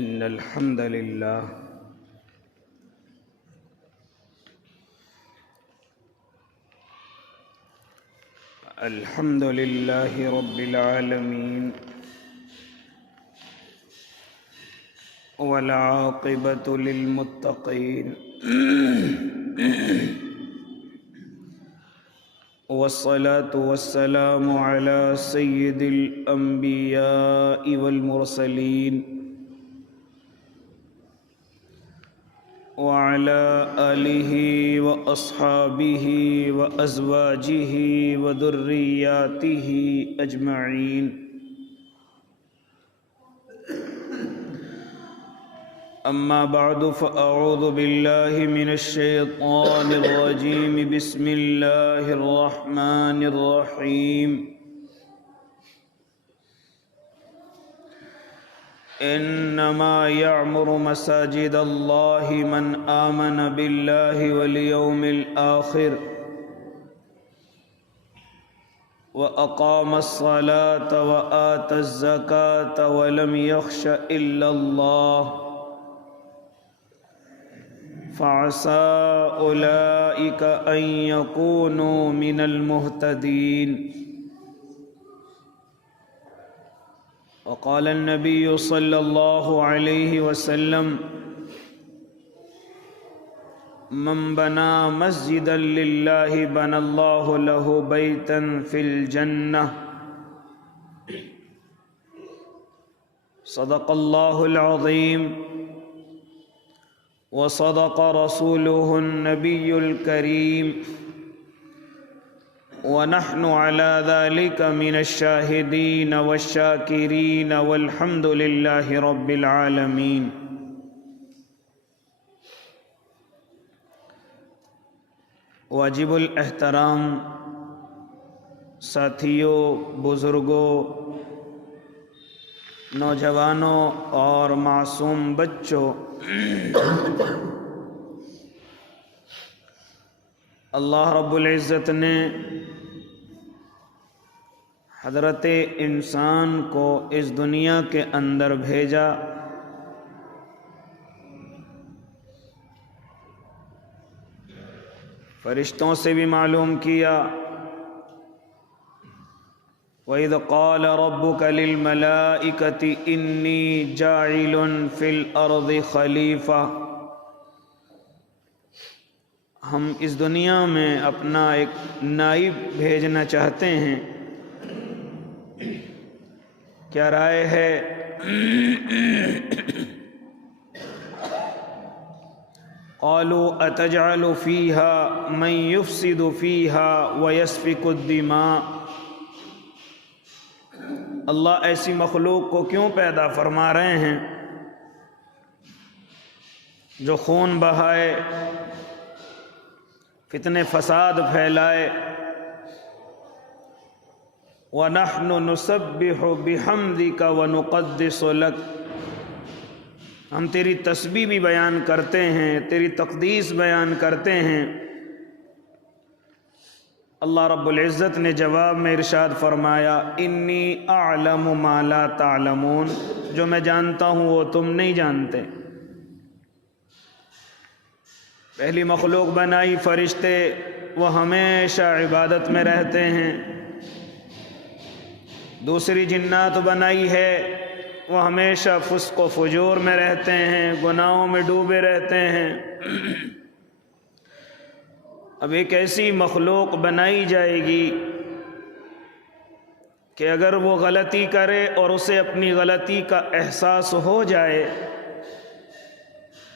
إن الحمد لله رب العالمين والعاقبة للمتقين والصلاة والسلام على سيد الأنبياء والمرسلين وعلى آله وأصحابه وأزواجه وذرياته أجمعين أما بعد فأعوذ بالله من الشيطان الرجيم بسم الله الرحمن الرحيم إنما يعمر مساجد الله من آمن بالله واليوم الآخر وأقام الصلاة وآتى الزكاة ولم يخش إلا الله فعسى أولئك أن يكونوا من المهتدين وقال النبي صلى الله عليه وسلم من بنى مسجدا لله بنى الله له بيتا في الجنة صدق الله العظيم وصدق رسوله النبي الكريم ونحن على ذلك من الشاهدين والشاكرين والحمد لله رب العالمين واجب الاحترام ساتھیوں، بزرگوں، نوجوانوں اور معصوم بچوں، اللہ رب العزت نے حضرت انسان کو اس دنیا کے اندر بھیجا فرشتوں سے بھی معلوم کیا وَإِذْ قَالَ رَبُّكَ لِلْمَلَائِكَةِ إِنِّي جَاعِلٌ فِي الْأَرْضِ خَلِيفَةً، ہم اس دنیا میں اپنا ایک نائب بھیجنا چاہتے ہیں، کیا رائے ہے؟ قالوا أتجعل فيها من يفسد فيها ويسفك الدماء، اللہ ایسی مخلوق کو کیوں پیدا فرما رہے ہیں جو خون بہائے، فتنے فساد پھیلائے؟ وَنَحْنُ نُسَبِّحُ بِحَمْدِكَ وَنُقَدِّسُ لَكَ، ہم تیری تسبیح بھی بیان کرتے ہیں، تیری تقدیس بیان کرتے ہیں۔ اللہ رب العزت نے جواب میں ارشاد فرمایا انی اعلم ما لا تعلمون، جو میں جانتا ہوں وہ تم نہیں جانتے۔ پہلی مخلوق بنائی فرشتے، وہ ہمیشہ عبادت میں رہتے ہیں۔ دوسری جنات بنائی ہے، وہ ہمیشہ فسق و فجور میں رہتے ہیں، گناہوں میں ڈوبے رہتے ہیں۔ اب ایک ایسی مخلوق بنائی جائے گی کہ اگر وہ غلطی کرے اور اسے اپنی غلطی کا احساس ہو جائے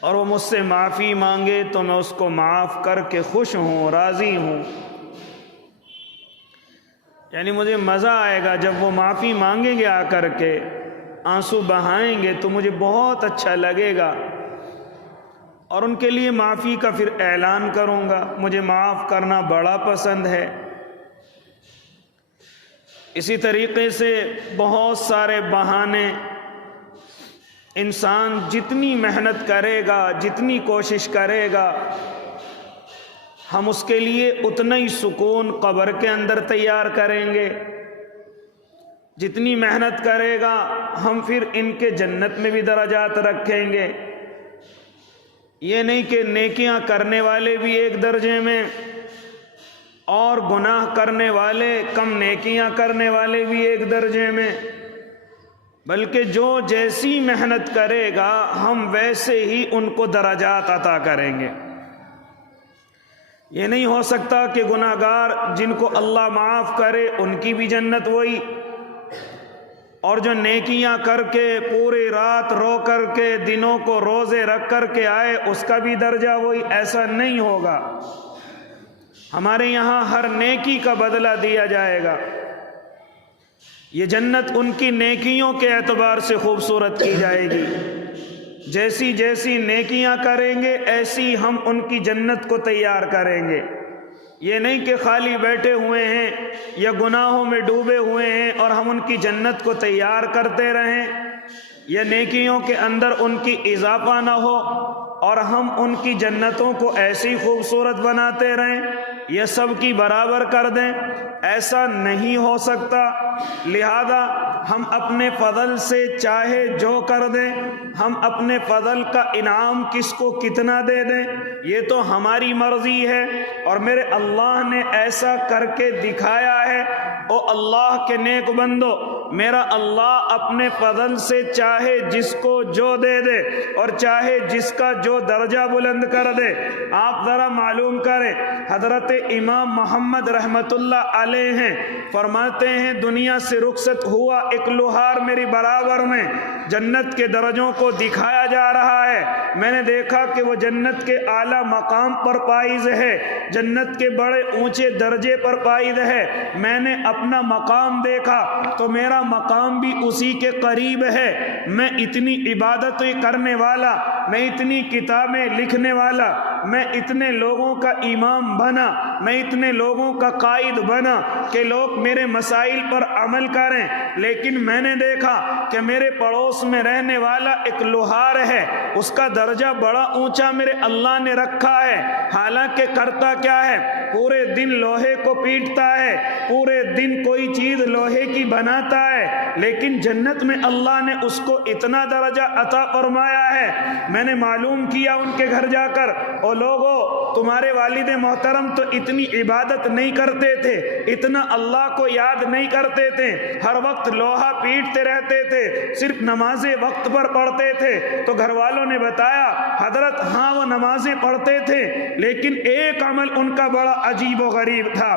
اور وہ مجھ سے معافی مانگے تو میں اس کو معاف کر کے خوش ہوں، راضی ہوں، یعنی مجھے مزہ آئے گا جب وہ معافی مانگیں گے، آ کر کے آنسو بہائیں گے تو مجھے بہت اچھا لگے گا، اور ان کے لیے معافی کا پھر اعلان کروں گا، مجھے معاف کرنا بڑا پسند ہے۔ اسی طریقے سے بہت سارے بہانے، انسان جتنی محنت کرے گا، جتنی کوشش کرے گا، ہم اس کے لیے اتنا ہی سکون قبر کے اندر تیار کریں گے۔ جتنی محنت کرے گا ہم پھر ان کے جنت میں بھی درجات رکھیں گے۔ یہ نہیں کہ نیکیاں کرنے والے بھی ایک درجے میں اور گناہ کرنے والے، کم نیکیاں کرنے والے بھی ایک درجے میں، بلکہ جو جیسی محنت کرے گا ہم ویسے ہی ان کو درجات عطا کریں گے۔ یہ نہیں ہو سکتا کہ گناہ گار جن کو اللہ معاف کرے ان کی بھی جنت وہی، اور جو نیکیاں کر کے پوری رات رو کر کے دنوں کو روزے رکھ کر کے آئے اس کا بھی درجہ وہی، ایسا نہیں ہوگا۔ ہمارے یہاں ہر نیکی کا بدلہ دیا جائے گا۔ یہ جنت ان کی نیکیوں کے اعتبار سے خوبصورت کی جائے گی، جیسی جیسی نیکیاں کریں گے ایسی ہم ان کی جنت کو تیار کریں گے۔ یہ نہیں کہ خالی بیٹھے ہوئے ہیں یا گناہوں میں ڈوبے ہوئے ہیں اور ہم ان کی جنت کو تیار کرتے رہیں، یا نیکیوں کے اندر ان کی اضافہ نہ ہو اور ہم ان کی جنتوں کو ایسی خوبصورت بناتے رہیں، یہ سب کی برابر کر دیں، ایسا نہیں ہو سکتا۔ لہذا ہم اپنے فضل سے چاہے جو کر دیں، ہم اپنے فضل کا انعام کس کو کتنا دے دیں یہ تو ہماری مرضی ہے، اور میرے اللہ نے ایسا کر کے دکھایا ہے۔ او اللہ کے نیک بندو، میرا اللہ اپنے فضل سے چاہے جس کو جو دے دے اور چاہے جس کا جو درجہ بلند کر دے۔ آپ ذرا معلوم کریں، حضرت امام محمد رحمت اللہ علیہ ہیں، فرماتے ہیں دنیا سے رخصت ہوا ایک لوہار میری برابر میں جنت کے درجوں کو دکھایا جا رہا ہے۔ میں نے دیکھا کہ وہ جنت کے اعلیٰ مقام پر پائز ہے، جنت کے بڑے اونچے درجے پر پائز ہے۔ میں نے اپنا مقام دیکھا تو میرا مقام بھی اسی کے قریب ہے۔ میں اتنی عبادتیں کرنے والا، میں اتنی کتابیں لکھنے والا، میں اتنے لوگوں کا امام بنا، میں اتنے لوگوں کا قائد بنا کہ لوگ میرے مسائل پر عمل کریں، لیکن میں نے دیکھا کہ میرے پڑوس میں رہنے والا ایک لوہار ہے، اس کا درجہ بڑا اونچا میرے اللہ نے رکھا ہے۔ حالانکہ کرتا کیا ہے؟ پورے دن لوہے کو پیٹتا ہے، پورے دن کوئی چیز لوہے کی بناتا ہے، لیکن جنت میں اللہ نے اس کو اتنا درجہ عطا فرمایا ہے۔ میں نے معلوم کیا ان کے گھر جا کر، او لوگو تمہارے والد محترم تو اتنی عبادت نہیں کرتے تھے، اتنا اللہ کو یاد نہیں کرتے تھے، ہر وقت لوہا پیٹتے رہتے تھے، صرف نمازیں وقت پر پڑھتے تھے۔ تو گھر والوں نے بتایا حضرت ہاں وہ نمازیں پڑھتے تھے، لیکن ایک عمل ان کا بڑا عجیب و غریب تھا،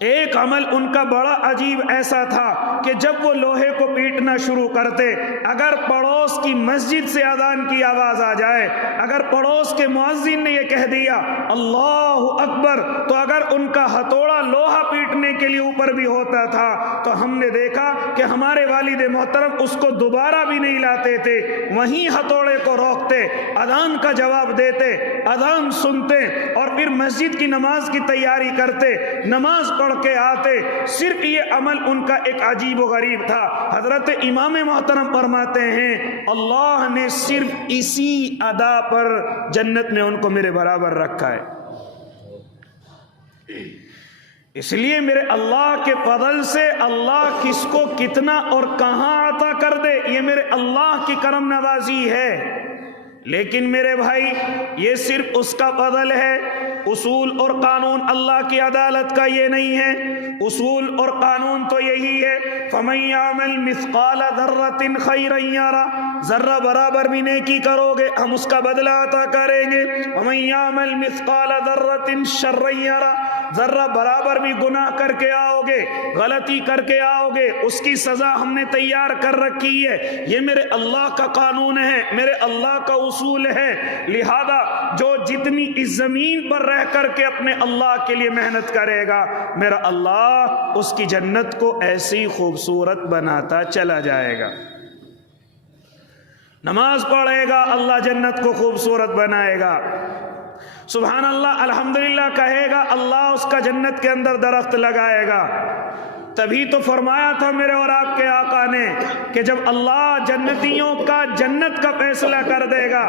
ایک عمل ان کا بڑا عجیب ایسا تھا کہ جب وہ لوہے کو پیٹنا شروع کرتے، اگر پڑوس کی مسجد سے اذان کی آواز آ جائے، اگر پڑوس کے مؤذن نے یہ کہہ دیا اللہ اکبر، تو اگر ان کا ہتھوڑا لوہا پیٹنے کے لیے اوپر بھی ہوتا تھا تو ہم نے دیکھا کہ ہمارے والد محترم اس کو دوبارہ بھی نہیں لاتے تھے، وہیں ہتھوڑے کو روکتے، اذان کا جواب دیتے، اذان سنتے اور پھر مسجد کی نماز کی تیاری کرتے، نماز پڑھ کے آتے۔ صرف یہ عمل ان کا ایک عجیب و غریب تھا۔ حضرت امام محترم فرماتے ہیں اللہ نے صرف اسی ادا پر جنت میں ان کو میرے برابر رکھا ہے۔ اس لیے میرے اللہ کے فضل سے اللہ کس کو کتنا اور کہاں عطا کر دے یہ میرے اللہ کی کرم نوازی ہے، لیکن میرے بھائی یہ صرف اس کا فضل ہے۔ اصول اور قانون اللہ کی عدالت کا یہ نہیں ہے، اصول اور قانون تو یہی ہے فَمَن يَعْمَلْ مِثْقَالَ ذَرَّةٍ خَيْرًا يَرَهُ، ذرہ برابر بھی نیکی کرو گے ہم اس کا بدلہ عطا کریں گے۔ وَمَن يَعْمَلْ مِثْقَالَ ذَرَّةٍ شَرًّا يَرَهُ، ذرہ برابر بھی گناہ کر کے آؤ گے، غلطی کر کے آؤ گے، اس کی سزا ہم نے تیار کر رکھی ہے۔ یہ میرے اللہ کا قانون ہے، میرے اللہ کا اصول ہے۔ لہذا جو جتنی اس زمین پر رہ کر کے اپنے اللہ کے لیے محنت کرے گا، میرا اللہ اس کی جنت کو ایسی خوبصورت بناتا چلا جائے گا۔ نماز پڑھے گا اللہ جنت کو خوبصورت بنائے گا، سبحان اللہ الحمدللہ کہے گا اللہ اس کا جنت کے اندر درخت لگائے گا۔ تبھی تو فرمایا تھا میرے اور آپ کے آقا نے کہ جب اللہ جنتیوں کا جنت کا فیصلہ کر دے گا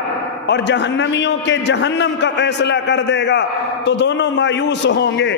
اور جہنمیوں کے جہنم کا فیصلہ کر دے گا تو دونوں مایوس ہوں گے۔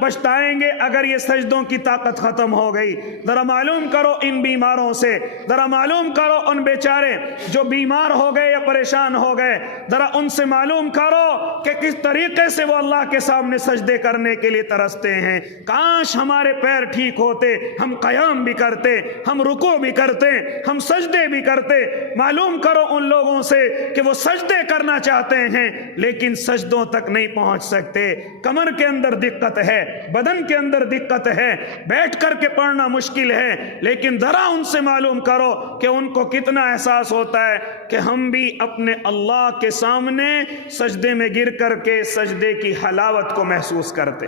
پچھتائیں گے اگر یہ سجدوں کی طاقت ختم ہو گئی۔ ذرا معلوم کرو ان بیماروں سے، ذرا معلوم کرو ان بیچارے جو بیمار ہو گئے یا پریشان ہو گئے، ذرا ان سے معلوم کرو کہ کس طریقے سے وہ اللہ کے سامنے سجدے کرنے کے لیے ترستے ہیں۔ کاش ہمارے پیر ٹھیک ہوتے، ہم قیام بھی کرتے، ہم رکوع بھی کرتے، ہم سجدے بھی کرتے۔ معلوم کرو ان لوگوں سے کہ وہ سجدے کرنا چاہتے ہیں لیکن سجدوں تک نہیں پہنچ سکتے، کمر کے اندر دقت ہے، بدن کے اندر دقت ہے، بیٹھ کر کے پڑھنا مشکل ہے، لیکن ذرا ان سے معلوم کرو کہ ان کو کتنا احساس ہوتا ہے کہ ہم بھی اپنے اللہ کے سامنے سجدے میں گر کر کے سجدے کی حلاوت کو محسوس کرتے،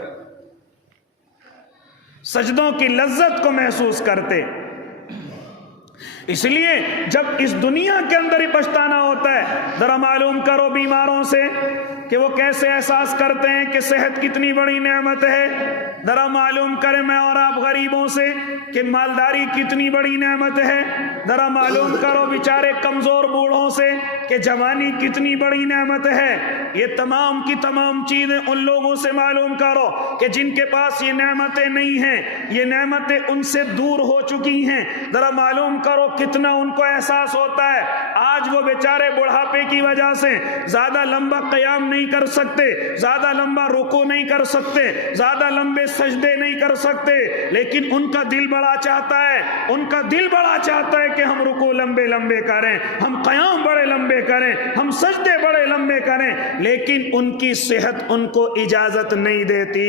سجدوں کی لذت کو محسوس کرتے۔ اس لیے جب اس دنیا کے اندر ہی پچھتانا ہوتا ہے، ذرا معلوم کرو بیماروں سے کہ وہ کیسے احساس کرتے ہیں کہ صحت کتنی بڑی نعمت ہے۔ ذرا معلوم کریں میں اور آپ غریبوں سے کہ مالداری کتنی بڑی نعمت ہے۔ ذرا معلوم کرو بیچارے کمزور بوڑھوں سے کہ جوانی کتنی بڑی نعمت ہے۔ یہ تمام کی تمام چیزیں ان لوگوں سے معلوم کرو کہ جن کے پاس یہ نعمتیں نہیں ہیں، یہ نعمتیں ان سے دور ہو چکی ہیں۔ ذرا معلوم کرو کتنا ان کو احساس ہوتا ہے۔ آج وہ بیچارے بڑھاپے کی وجہ سے زیادہ لمبا قیام نہیں کر سکتے، زیادہ لمبا رکوع نہیں کر سکتے، زیادہ لمبے سجدے نہیں کر سکتے، لیکن ان کا دل بڑا چاہتا ہے، ان کا دل بڑا چاہتا ہے کہ ہم رکوع لمبے لمبے کریں، ہم قیام بڑے لمبے کریں، ہم سجدے بڑے لمبے کریں، لیکن ان کی صحت ان کو اجازت نہیں دیتی۔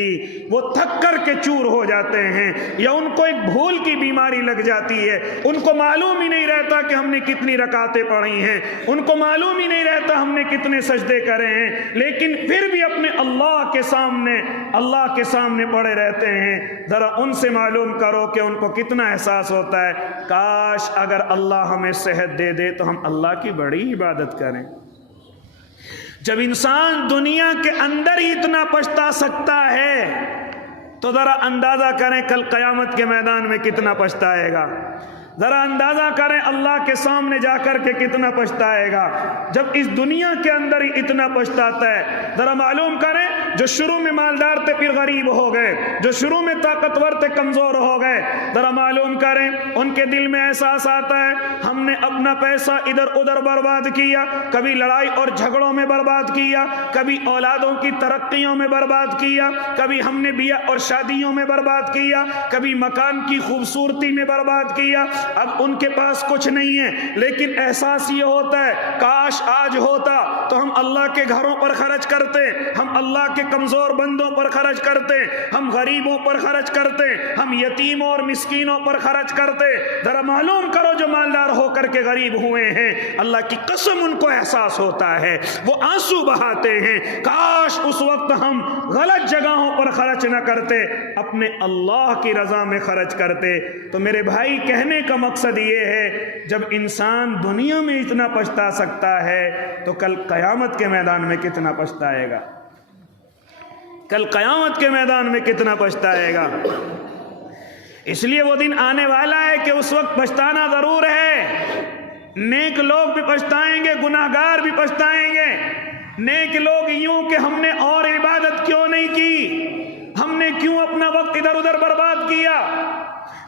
وہ تھک کر کے چور ہو جاتے ہیں یا ان کو ایک بھول کی بیماری لگ جاتی ہے، ان کو معلوم ہی نہیں رہتا کہ ہم نے کتنی رکعتیں پڑھی ہیں، ان کو معلوم ہی نہیں رہتا ہم نے کتنے سجدے کرے ہیں، لیکن پھر بھی اپنے اللہ کے سامنے پڑے رہتے ہیں۔ ذرا ان سے معلوم کرو کہ ان کو کتنا احساس ہوتا ہے کاش اگر اللہ ہمیں صحت دے دے تو ہم اللہ کی بڑی عبادت کریں۔ جب انسان دنیا کے اندر ہی اتنا پچھتا سکتا ہے تو ذرا اندازہ کریں کل قیامت کے میدان میں کتنا پچھتائے گا۔ ذرا اندازہ کریں اللہ کے سامنے جا کر کے کتنا پچھتائے گا جب اس دنیا کے اندر ہی اتنا پچھتاتا ہے۔ ذرا معلوم کریں جو شروع میں مالدار تھے پھر غریب ہو گئے، جو شروع میں طاقتور تھے کمزور ہو گئے، ذرا معلوم کریں ان کے دل میں احساس آتا ہے ہم نے اپنا پیسہ ادھر ادھر برباد کیا، کبھی لڑائی اور جھگڑوں میں برباد کیا، کبھی اولادوں کی ترقیوں میں برباد کیا، کبھی ہم نے بیاہ اور شادیوں میں برباد کیا، کبھی مکان کی خوبصورتی میں برباد کیا۔ اب ان کے پاس کچھ نہیں ہے لیکن احساس یہ ہوتا ہے کاش آج ہوتا تو ہم اللہ کے گھروں پر خرچ کرتے، ہم اللہ کے کمزور بندوں پر خرچ کرتے، ہم غریبوں پر خرچ کرتے، ہم یتیموں اور مسکینوں پر خرچ کرتے۔ ذرا معلوم کرو جو مالدار ہو کر کے غریب ہوئے ہیں اللہ کی قسم ان کو احساس ہوتا ہے، وہ آنسو بہاتے ہیں کاش اس وقت ہم غلط جگہوں پر خرچ نہ کرتے، اپنے اللہ کی رضا میں خرچ کرتے۔ تو میرے بھائی کہنے کا مقصد یہ ہے جب انسان دنیا میں اتنا پچھتا سکتا ہے تو کل قیامت کے میدان میں کتنا پچھتائے گا، کل قیامت کے میدان میں کتنا پچھتائے گا۔ اس لیے وہ دن آنے والا ہے کہ اس وقت پچھتانا ضرور ہے۔ نیک لوگ بھی پچھتائیں گے، گناہگار بھی پچھتائیں گے۔ نیک لوگ یوں کہ ہم نے اور عبادت کیوں نہیں کی، ہم نے کیوں اپنا وقت ادھر ادھر برباد کیا۔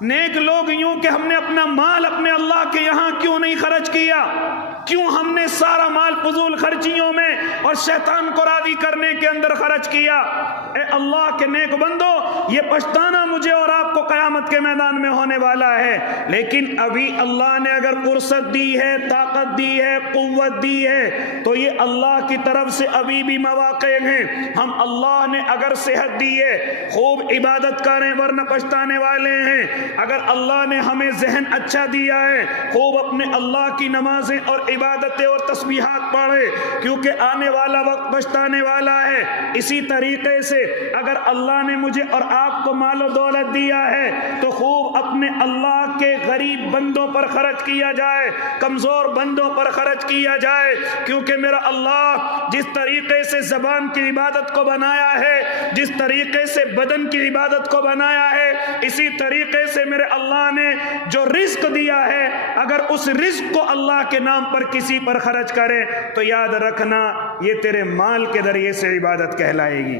نیک لوگ یوں کہ ہم نے اپنا مال اپنے اللہ کے یہاں کیوں نہیں خرچ کیا، کیوں ہم نے سارا مال فضول خرچیوں میں اور شیطان کو راضی کرنے کے اندر خرچ کیا۔ اے اللہ کے نیک بندو، یہ پچھتانا مجھے اور آپ کو قیامت کے میدان میں ہونے والا ہے، لیکن ابھی اللہ نے اگر فرصت دی ہے، طاقت دی ہے، قوت دی ہے تو یہ اللہ کی طرف سے ابھی بھی مواقع ہیں۔ ہم اللہ نے اگر صحت دی ہے خوب عبادت کریں ورنہ پچھتانے والے ہیں۔ اگر اللہ نے ہمیں ذہن اچھا دیا ہے خوب اپنے اللہ کی نمازیں اور عبادتیں اور تسبیحات پڑھے کیونکہ آنے والا وقت پچھتانے والا ہے۔ اسی طریقے سے اگر اللہ نے مجھے اور آپ کو مال و دولت دیا ہے تو خوب اپنے اللہ کے غریب بندوں پر خرچ کیا جائے، کمزور بندوں پر خرچ کیا جائے، کیونکہ میرا اللہ جس طریقے سے زبان کی عبادت کو بنایا ہے، جس طریقے سے بدن کی عبادت کو بنایا ہے، اسی طریقے سے میرے اللہ نے جو رزق دیا ہے اگر اس رزق کو اللہ کے نام پر کسی پر خرچ کرے تو یاد رکھنا یہ تیرے مال کے ذریعے سے عبادت کہلائے گی۔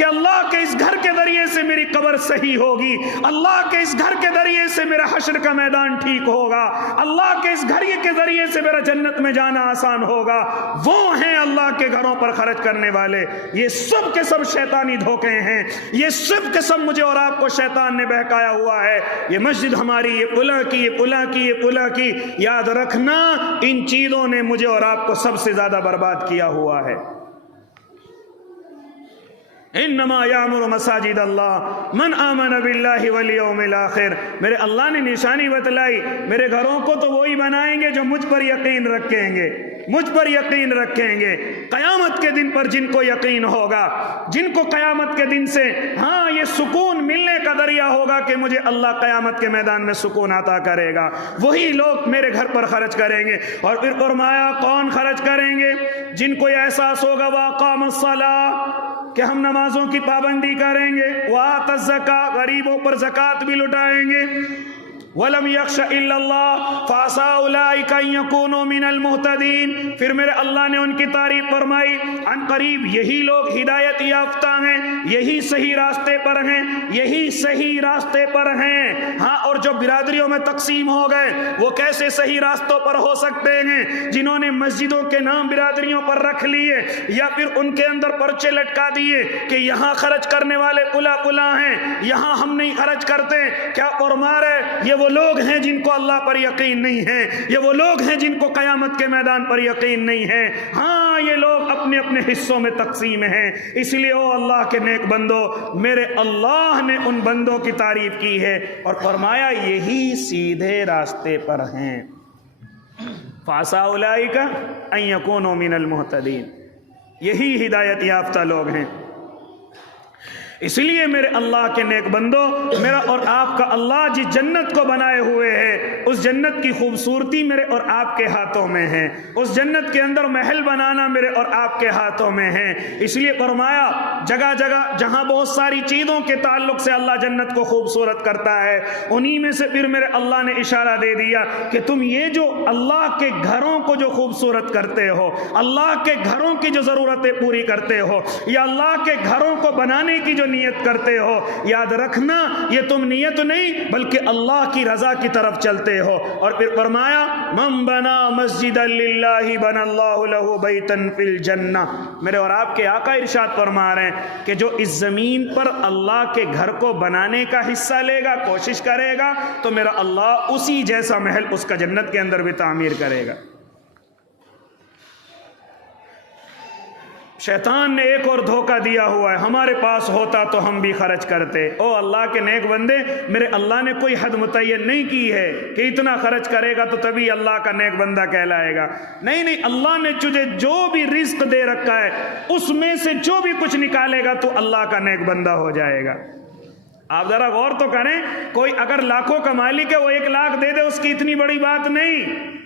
کہ اللہ کے اس گھر کے ذریعے سے میری قبر صحیح ہوگی، اللہ کے اس گھر کے ذریعے سے میرا حشر کا میدان ٹھیک ہوگا، اللہ کے اس گھر کے ذریعے سے میرا جنت میں جانا آسان ہوگا، وہ ہیں اللہ کے گھروں پر خرچ کرنے والے۔ یہ سب کے سب شیطانی دھوکے ہیں، یہ سب کے سب مجھے اور آپ کو شیطان نے بہکایا ہوا ہے۔ یہ مسجد ہماری، یہ پلا کی، یہ پلا کی، یہ پلا کی، یاد رکھنا ان چیزوں نے مجھے اور آپ کو سب سے زیادہ برباد کیا ہوا ہے۔ انما یامر مساجد اللہ من آمن باللہ والیوم الآخر، میرے اللہ نے نشانی بتلائی، میرے گھروں کو تو وہی بنائیں گے جو مجھ پر یقین رکھیں گے، مجھ پر یقین رکھیں گے۔ قیامت کے دن پر جن کو یقین ہوگا، جن کو قیامت کے دن سے ہاں یہ سکون ملنے کا ذریعہ ہوگا کہ مجھے اللہ قیامت کے میدان میں سکون عطا کرے گا، وہی لوگ میرے گھر پر خرچ کریں گے۔ اور پھر فرمایا کون خرچ کریں گے؟ جن کو یہ احساس ہوگا واقام الصلاۃ کہ ہم نمازوں کی پابندی کریں گے، وآت الزکاۃ غریبوں پر زکوٰۃ بھی لٹائیں گے، وَلَمْ يَخْشَ إِلَّا اللَّهَ فَعَسَىٰ أُولَٰئِكَ أَن يَكُونُوا مِنَ الْمُهْتَدِينَ۔ پھر میرے اللہ نے ان کی تعریف فرمائی، ان قریب یہی لوگ ہدایت یافتہ ہیں، یہی صحیح راستے پر ہیں، یہی صحیح راستے پر ہیں۔ ہاں، اور جو برادریوں میں تقسیم ہو گئے وہ کیسے صحیح راستوں پر ہو سکتے ہیں؟ جنہوں نے مسجدوں کے نام برادریوں پر رکھ لیے یا پھر ان کے اندر پرچے لٹکا دیے کہ یہاں خرچ کرنے والے پلا پلا ہیں، یہاں ہم نہیں خرچ کرتے، کیا فرما رہے؟ یہ وہ لوگ ہیں جن کو اللہ پر یقین نہیں ہے، یہ وہ لوگ ہیں جن کو قیامت کے میدان پر یقین نہیں ہے۔ ہاں، یہ لوگ اپنے اپنے حصوں میں تقسیم ہیں۔ اس لیے او اللہ کے نیک بندو، میرے اللہ نے ان بندوں کی تعریف کی ہے اور فرمایا یہی سیدھے راستے پر ہیں۔ فَعَسَىٰ أُولَٰئِكَ أَن يَكُونُوا مِنَ الْمُهْتَدِينَ، یہی ہدایت یافتہ لوگ ہیں۔ اس لیے میرے اللہ کے نیک بندو، میرا اور آپ کا اللہ جس جنت کو بنائے ہوئے ہے اس جنت کی خوبصورتی میرے اور آپ کے ہاتھوں میں ہے، اس جنت کے اندر محل بنانا میرے اور آپ کے ہاتھوں میں ہے۔ اس لیے فرمایا جگہ جگہ جہاں بہت ساری چیزوں کے تعلق سے اللہ جنت کو خوبصورت کرتا ہے، انہی میں سے پھر میرے اللہ نے اشارہ دے دیا کہ تم یہ جو اللہ کے گھروں کو جو خوبصورت کرتے ہو، اللہ کے گھروں کی جو ضرورتیں پوری کرتے ہو، یا اللہ کے گھروں کو بنانے کی جو نیت کرتے ہو، یاد رکھنا یہ تم نیت نہیں بلکہ اللہ کی رضا کی طرف چلتے ہو۔ اور پھر فرمایا من بنا مسجدا للہ بنا اللہ لہ بیتا فی الجنہ، میرے اور آپ کے آقا ارشاد فرما رہے ہیں کہ جو اس زمین پر اللہ کے گھر کو بنانے کا حصہ لے گا، کوشش کرے گا، تو میرا اللہ اسی جیسا محل اس کا جنت کے اندر بھی تعمیر کرے گا۔ شیطان نے ایک اور دھوکہ دیا ہوا ہے، ہمارے پاس ہوتا تو ہم بھی خرچ کرتے۔ او اللہ کے نیک بندے، میرے اللہ نے کوئی حد متعین نہیں کی ہے کہ اتنا خرچ کرے گا تو تبھی اللہ کا نیک بندہ کہلائے گا۔ نہیں نہیں، اللہ نے تجھے جو بھی رزق دے رکھا ہے اس میں سے جو بھی کچھ نکالے گا تو اللہ کا نیک بندہ ہو جائے گا۔ آپ ذرا غور تو کریں، کوئی اگر لاکھوں کا مالک ہے وہ 1 لاکھ دے دے، اس کی اتنی بڑی بات نہیں،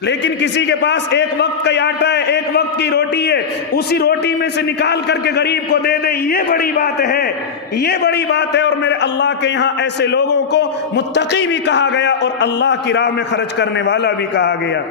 لیکن کسی کے پاس ایک وقت کا آٹا ہے، ایک وقت کی روٹی ہے، اسی روٹی میں سے نکال کر کے غریب کو دے دے، یہ بڑی بات ہے، یہ بڑی بات ہے۔ اور میرے اللہ کے یہاں ایسے لوگوں کو متقی بھی کہا گیا اور اللہ کی راہ میں خرچ کرنے والا بھی کہا گیا۔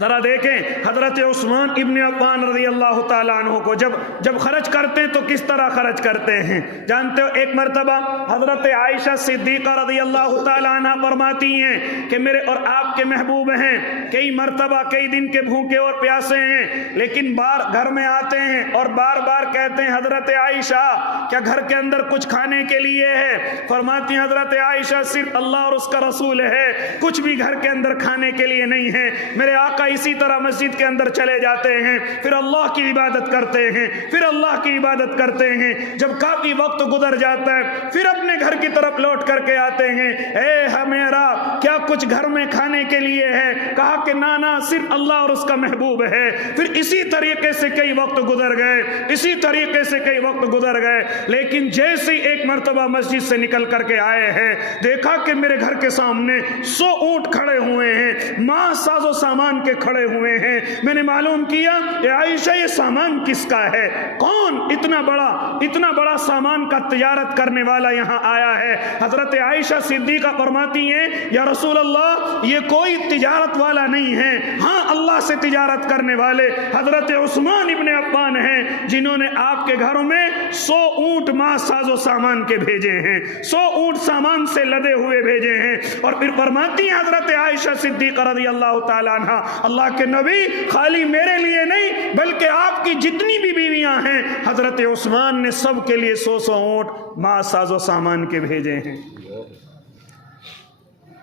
ذرا دیکھیں حضرت عثمان ابن عفان رضی اللہ تعالیٰ عنہ کو جب خرچ کرتے ہیں تو کس طرح خرچ کرتے ہیں جانتے ہو؟ ایک مرتبہ حضرت عائشہ صدیقہ رضی اللہ تعالیٰ عنہ فرماتی ہیں کہ میرے اور آپ کے محبوب ہیں، کئی مرتبہ کئی دن کے بھوکے اور پیاسے ہیں، لیکن بار گھر میں آتے ہیں اور بار بار کہتے ہیں حضرت عائشہ کیا گھر کے اندر کچھ کھانے کے لیے ہے؟ فرماتی ہیں حضرت عائشہ صرف اللہ اور اس کا رسول ہے، کچھ بھی گھر کے اندر کھانے کے لیے نہیں ہے۔ میرے آقا اسی طرح مسجد کے اندر چلے جاتے ہیں، پھر اللہ کی عبادت کرتے ہیں، پھر اللہ کی عبادت کرتے ہیں، جب کافی وقت گزر جاتا ہے پھر اپنے گھر کی طرف لوٹ کر کے آتے ہیں، اے ہمیرا کیا کچھ گھر میں کھانے کے لیے ہے؟ کہا کہ نانا صرف اللہ اور اس کا محبوب ہے۔ پھر اسی طریقے سے کئی وقت گزر گئے، اسی طریقے سے کئی وقت گزر گئے، لیکن جیسے ایک مرتبہ مسجد سے نکل کر کے آئے ہیں، دیکھا کہ میرے گھر کے سامنے 100 اونٹ کھڑے ہوئے ہیں، ماں ساز و سامان کے کھڑے ہوئے ہیں۔ میں نے معلوم کیا کہ عائشہ یہ سامان کس کا ہے؟ کون اتنا بڑا سامان کا تجارت کرنے والا یہاں آیا ہے؟ حضرت عائشہ صدیقہ فرماتی ہیں یا رسول اللہ یہ کوئی تجارت والا نہیں ہے، ہاں اللہ سے تجارت کرنے والے حضرت عثمان ابن عفان ہیں، جنہوں نے آپ کے گھروں میں 100 اونٹ ماں ساز و سامان کے بھیجے ہیں، 100 اونٹ سامان سے لدے ہوئے بھیجے ہیں۔ اور پھر فرماتی ہیں حضرت عائشہ صدیقہ رضی اللہ تعالیٰ عنہ، اللہ کے نبی خالی میرے لیے نہیں بلکہ آپ کی جتنی بھی بیویاں ہیں حضرت عثمان نے سب کے لیے 100 اونٹ ماں ساز و سامان کے بھیجے ہیں،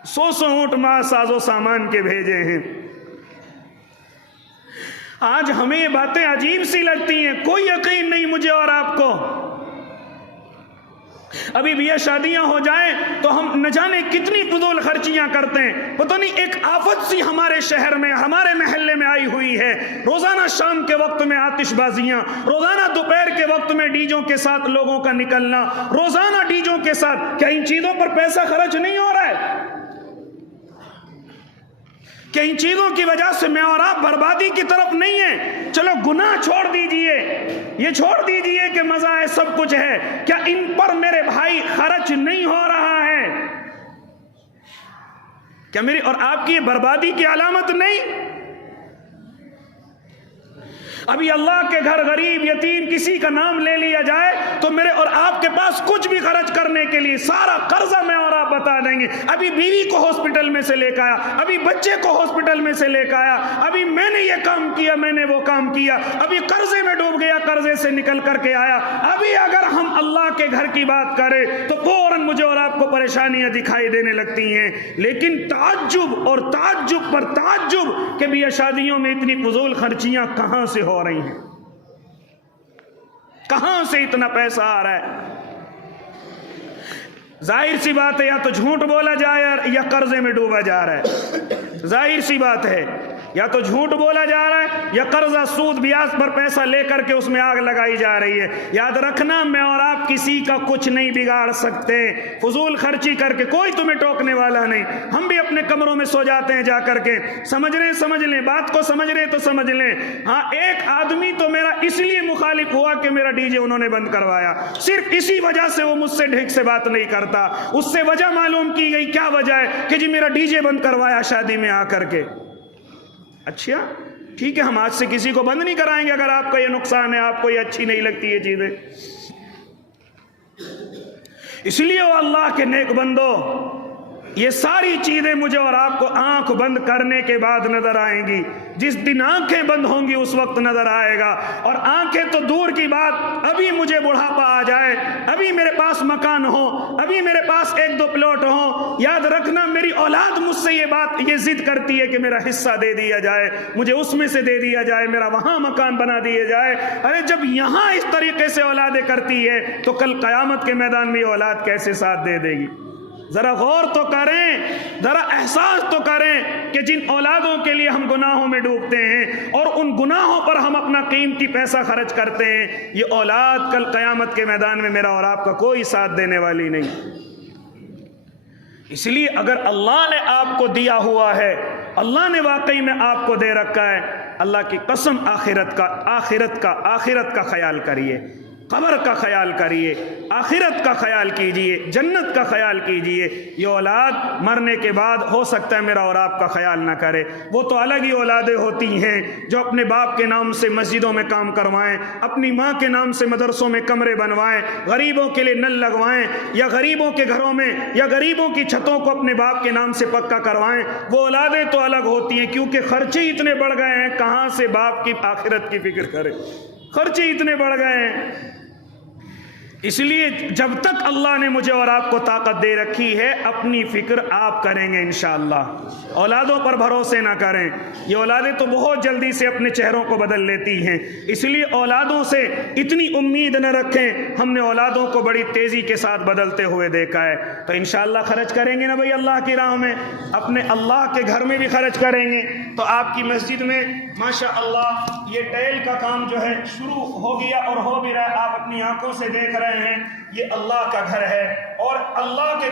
100 اونٹ ماں ساز و سامان کے بھیجے ہیں۔ آج ہمیں یہ باتیں عجیب سی لگتی ہیں، کوئی یقین نہیں مجھے اور آپ کو۔ ابھی بھی یہ شادیاں ہو جائیں تو ہم نہ جانے کتنی فضول خرچیاں کرتے ہیں، پتہ نہیں ایک آفت سی ہمارے شہر میں ہمارے محلے میں آئی ہوئی ہے۔ روزانہ شام کے وقت میں آتش بازیاں، روزانہ دوپہر کے وقت میں ڈیجوں کے ساتھ لوگوں کا نکلنا، روزانہ ڈیجوں کے ساتھ۔ کیا ان چیزوں پر پیسہ خرچ نہیں ہو رہا ہے؟ کہ ان چیزوں کی وجہ سے میں اور آپ بربادی کی طرف نہیں ہیں؟ چلو گناہ چھوڑ دیجئے، یہ چھوڑ دیجئے کہ مزہ ہے سب کچھ ہے، کیا ان پر میرے بھائی خرچ نہیں ہو رہا ہے؟ کیا میری اور آپ کی بربادی کی علامت نہیں؟ ابھی اللہ کے گھر غریب یتیم کسی کا نام لے لیا جائے تو میرے اور آپ کے پاس کچھ بھی خرچ کرنے کے لیے سارا قرضہ میں اور آپ بتا دیں گے۔ ابھی بیوی کو ہاسپٹل میں سے لے کے آیا، ابھی بچے کو ہاسپٹل میں سے لے کے آیا، ابھی میں نے یہ کام کیا، میں نے وہ کام کیا، ابھی قرضے میں ڈوب گیا، قرضے سے نکل کر کے آیا۔ ابھی اگر ہم اللہ کے گھر کی بات کریں تو فوراً مجھے اور آپ کو پریشانیاں دکھائی دینے لگتی ہیں۔ لیکن تعجب اور تعجب پر تعجب کہ بھی یہ شادیوں میں اتنی فضول خرچیاں کہاں سے ہو رہی ہیں، کہاں سے اتنا پیسہ آ رہا ہے؟ ظاہر سی بات ہے یا تو جھوٹ بولا جائے یا قرضے میں ڈوبا جا رہا ہے۔ ظاہر سی بات ہے یا تو جھوٹ بولا جا رہا ہے یا قرضہ سود بیاج پر پیسہ لے کر کے اس میں آگ لگائی جا رہی ہے۔ یاد رکھنا میں اور آپ کسی کا کچھ نہیں بگاڑ سکتے، فضول خرچی کر کے کوئی تمہیں ٹوکنے والا نہیں۔ ہم بھی اپنے کمروں میں سو جاتے ہیں جا کر کے، سمجھ لیں بات کو سمجھ رہے تو سمجھ لیں۔ ہاں ایک آدمی تو میرا اس لیے مخالف ہوا کہ میرا ڈی جے انہوں نے بند کروایا، صرف اسی وجہ سے وہ مجھ سے ڈھیک سے بات نہیں کرتا۔ اس سے وجہ معلوم کی گئی، کیا وجہ ہے کہ جی میرا ڈی جے بند کروایا شادی میں آ کر کے۔ اچھا ٹھیک ہے، ہم آج سے کسی کو بند نہیں کرائیں گے اگر آپ کا یہ نقصان ہے، آپ کو یہ اچھی نہیں لگتی یہ چیزیں۔ اس لیے وہ اللہ کے نیک بندو، یہ ساری چیزیں مجھے اور آپ کو آنکھ بند کرنے کے بعد نظر آئیں گی۔ جس دن آنکھیں بند ہوں گی اس وقت نظر آئے گا۔ اور آنکھیں تو دور کی بات، ابھی مجھے بڑھاپا آ جائے، ابھی میرے پاس مکان ہو، ابھی میرے پاس 1-2 پلاٹ ہو، یاد رکھنا میری اولاد مجھ سے یہ ضد کرتی ہے کہ میرا حصہ دے دیا جائے، مجھے اس میں سے دے دیا جائے، میرا وہاں مکان بنا دیا جائے۔ ارے جب یہاں اس طریقے سے اولادیں کرتی ہے تو کل قیامت کے میدان میں یہ اولاد کیسے ساتھ دے دے گی؟ ذرا غور تو کریں، ذرا احساس تو کریں کہ جن اولادوں کے لیے ہم گناہوں میں ڈوبتے ہیں اور ان گناہوں پر ہم اپنا قیمتی پیسہ خرچ کرتے ہیں، یہ اولاد کل قیامت کے میدان میں میرا اور آپ کا کوئی ساتھ دینے والی نہیں۔ اس لیے اگر اللہ نے آپ کو دیا ہوا ہے، اللہ نے واقعی میں آپ کو دے رکھا ہے، اللہ کی قسم آخرت کا خیال کریے، قبر کا خیال کریے، آخرت کا خیال کیجئے، جنت کا خیال کیجئے۔ یہ اولاد مرنے کے بعد ہو سکتا ہے میرا اور آپ کا خیال نہ کرے، وہ تو الگ ہی اولادیں ہوتی ہیں جو اپنے باپ کے نام سے مسجدوں میں کام کروائیں، اپنی ماں کے نام سے مدرسوں میں کمرے بنوائیں، غریبوں کے لیے نل لگوائیں، یا غریبوں کے گھروں میں یا غریبوں کی چھتوں کو اپنے باپ کے نام سے پکا کروائیں۔ وہ اولادیں تو الگ ہوتی ہیں کیونکہ خرچے اتنے بڑھ گئے ہیں، کہاں سے باپ کی آخرت کی فکر کرے، خرچے اتنے بڑھ گئے ہیں۔ اس لیے جب تک اللہ نے مجھے اور آپ کو طاقت دے رکھی ہے، اپنی فکر آپ کریں گے انشاءاللہ۔ اولادوں پر بھروسے نہ کریں، یہ اولادیں تو بہت جلدی سے اپنے چہروں کو بدل لیتی ہیں، اس لیے اولادوں سے اتنی امید نہ رکھیں۔ ہم نے اولادوں کو بڑی تیزی کے ساتھ بدلتے ہوئے دیکھا ہے، تو انشاءاللہ خرچ کریں گے نا بھائی اللہ کی راہ میں، اپنے اللہ کے گھر میں بھی خرچ کریں گے۔ تو آپ کی مسجد میں ماشاءاللہ یہ ٹائل کا کام جو ہے شروع ہو گیا اور ہو بھی رہا ہے، آپ اپنی آنکھوں سے دیکھ رہے ہیں، یہ اللہ کا گھر ہے اور اللہ کے